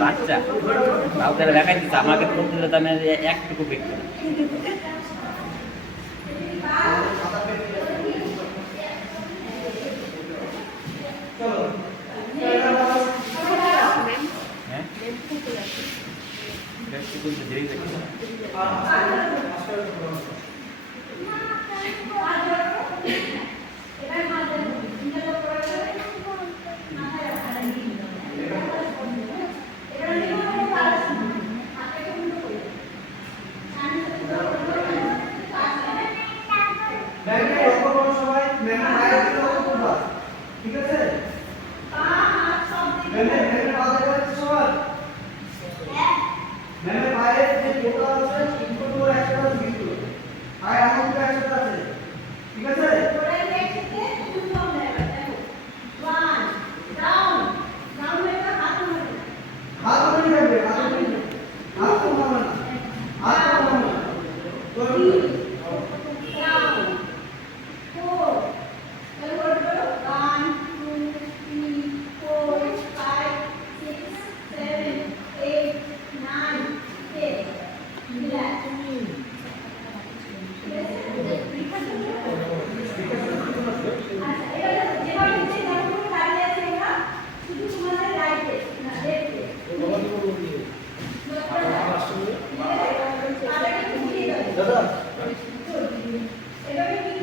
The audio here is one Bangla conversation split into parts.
বাচ্চা তাদের দেখাই দিচ্ছে আমাকে ফোন দিলে তো আমি একটুকু দেখি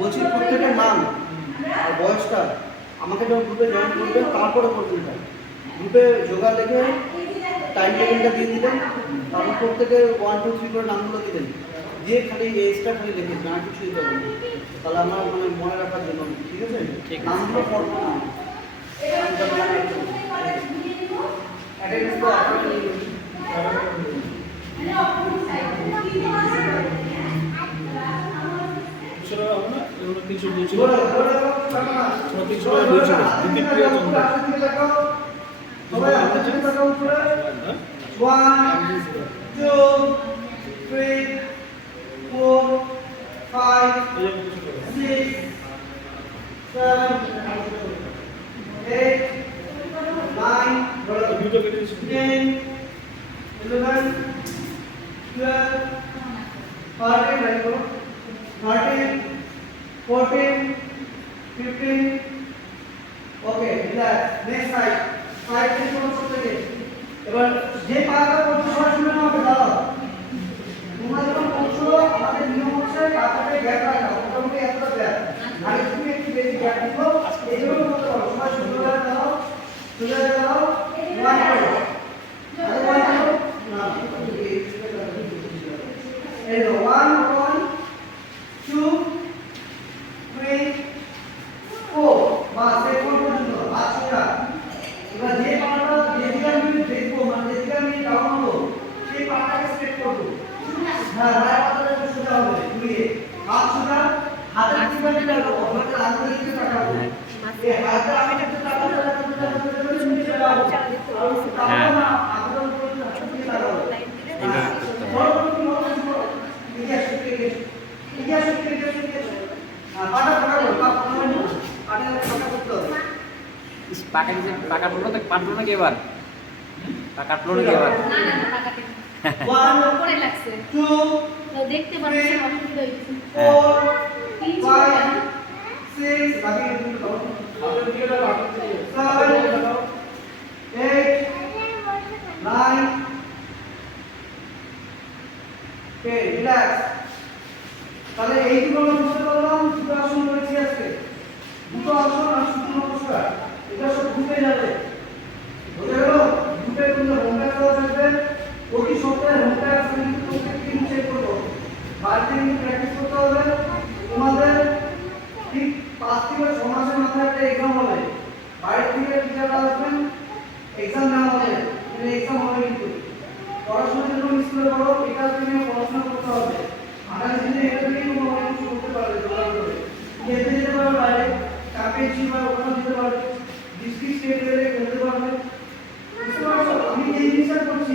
বলছি প্রত্যেকের নাম আর বয়সটা আমাকে যখন গ্রুপে জয়েন করবেন তারপরে করবেন গ্রুপে যোগা দেখে টাইম টেবিলটা দিয়ে দিলেন তারপর প্রত্যেকে 1 2 3 করে নামগুলো দিলেন দিয়ে খালি এজটা খালি লিখে দেবেন আর কিছু দিতে হবে না তাহলে আমার মানে মনে রাখার জন্য ঠিক আছে নামগুলো পড়বো না অ্যাটেন্ডেন্স তো আপনারা 11, 12, 13, right go. 13, 14, 15. Okay, relax. Next side. Side থেকে কোন সব থেকে এবার যে পাটা করতে সবাই শুনে নাও দাও তোমরা যখন করছো আমাদের নিয়ম হচ্ছে পাটাতে গ্যাপ রাখা মোটামুটি একটা গ্যাপ আর তুমি একটু বেশি গ্যাপ দিও এই জন্য করতে পারো সবাই শুনে দাও শুনে দাও ওয়ান করো আরে ওয়ান করো না এই তো 1 2 3 4 বাস এই পর্যন্ত আচ্ছা এবার যে পাটা যেদিকে আমি দেখবো মানে যেদিকে আমি ডাউন হবো সেই পাটাকে স্ট্রেট করবো হ্যাঁ রাইট পাটাটা একটু সোজা হবে ঘুরিয়ে হাত সোজা হাতের দিকে লাগাবো হাতের আঙ্গুলের দিকে তাকাবো এই হাতটা আমি একটু তাকাবো নিচে লাগাবো তাকাবো না আঙ্গুলের উপর দিকে লাগাবো পাটা পড়াবো পাটা করতে হবে পাকা দিছে পাকা পড়লো তো পাঠলো নাকি এবার পাকা পড়লো নাকি এবার না না না টাকাতে 1 পরে লাগছে 2 তো দেখতে পাচ্ছেন অসুবিধা হইছে 4 5 6 বাকি তুমি দাও আপনার দিকে দাও 7 8 9 10 রিল্যাক্স তাহলে এই দুটো আমরা বুঝতে পারলাম দুটো আসন করেছি আজকে দুটো আসন আর শুধু নমস্কার এটা সব ঘুরে যাবে বুঝে গেল ঘুরে কিন্তু হোমটা করা থাকবে প্রতি সপ্তাহে হোমটা আসলে কিন্তু প্রত্যেক দিন চেক করবো বাড়িতে কিন্তু প্র্যাকটিস করতে হবে তোমাদের ঠিক 5 থেকে 6 মাসের মাথায় একটা এক্সাম হবে বাড়ি থেকে টিচাররা আসবেন এক্সাম নেওয়া হবে এক্সাম হবে কিন্তু পড়াশোনার জন্য স্কুলে পড়ো এটা তুমি পড়াশোনা করতে হবে আগামী দিনে এটা থেকে তুমি অনেক কিছু করতে পারবে যোগাযোগ করে যেতে যেতে পারবে বাইরে চ্যাম্পিয়নশিপ বা ওখানে যেতে পারবে ডিস্ট্রিক্ট স্টেট লেভেলে খেলতে পারবে বুঝতে পারছো আমি এই জিনিসটা করছি